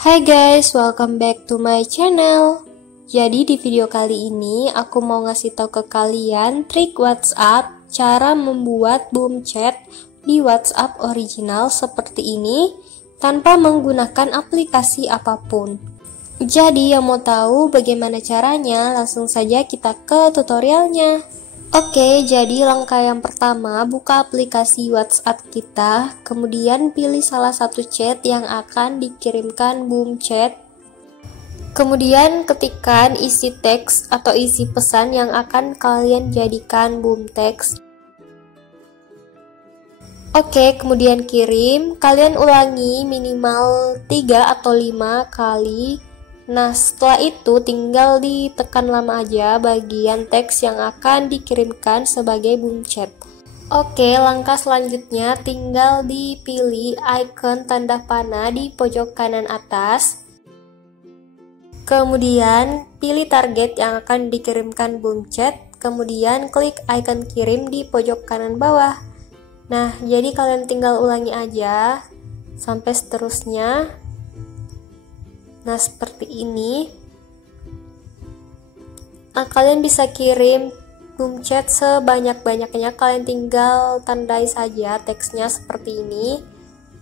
Hai guys, welcome back to my channel. Jadi di video kali ini aku mau ngasih tahu ke kalian trik WhatsApp cara membuat boom chat di WhatsApp original seperti ini tanpa menggunakan aplikasi apapun. Jadi yang mau tahu bagaimana caranya, langsung saja kita ke tutorialnya. Oke, jadi langkah yang pertama, buka aplikasi WhatsApp kita, kemudian pilih salah satu chat yang akan dikirimkan boom chat. Kemudian ketikkan isi teks atau isi pesan yang akan kalian jadikan boom text. Oke, kemudian kirim, kalian ulangi minimal 3 atau 5 kali. Nah, setelah itu tinggal ditekan lama aja bagian teks yang akan dikirimkan sebagai boom chat. Oke, langkah selanjutnya tinggal dipilih icon tanda panah di pojok kanan atas. Kemudian pilih target yang akan dikirimkan boom chat, kemudian klik icon kirim di pojok kanan bawah. Nah, jadi kalian tinggal ulangi aja sampai seterusnya. Nah, seperti ini. Nah, kalian bisa kirim boom chat sebanyak-banyaknya, kalian tinggal tandai saja teksnya seperti ini.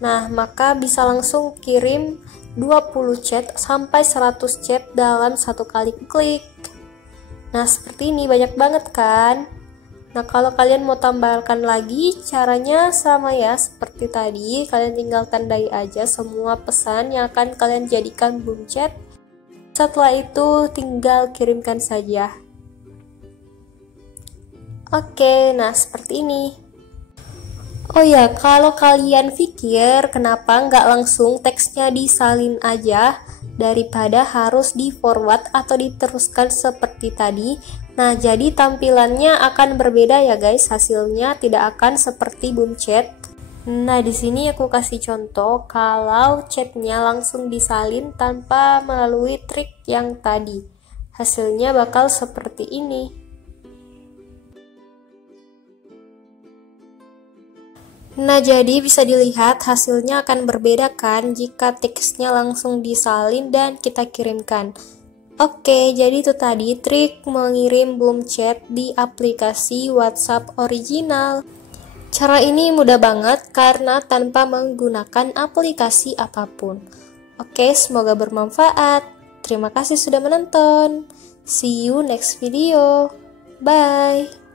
Nah, maka bisa langsung kirim 20 chat sampai 100 chat dalam satu kali klik. Nah, seperti ini, banyak banget kan? Nah, kalau kalian mau tambahkan lagi, caranya sama ya seperti tadi. Kalian tinggal tandai aja semua pesan yang akan kalian jadikan boom chat. Setelah itu tinggal kirimkan saja. Oke, nah seperti ini. Oh ya, kalau kalian pikir kenapa nggak langsung teksnya disalin aja daripada harus di forward atau diteruskan seperti tadi. Nah, jadi tampilannya akan berbeda ya guys, hasilnya tidak akan seperti boom chat. Nah, di sini aku kasih contoh kalau chatnya langsung disalin tanpa melalui trik yang tadi. Hasilnya bakal seperti ini. Nah, jadi bisa dilihat hasilnya akan berbeda kan jika teksnya langsung disalin dan kita kirimkan. Oke, jadi itu tadi trik mengirim boom chat di aplikasi WhatsApp original. Cara ini mudah banget karena tanpa menggunakan aplikasi apapun. Oke, semoga bermanfaat. Terima kasih sudah menonton. See you next video. Bye.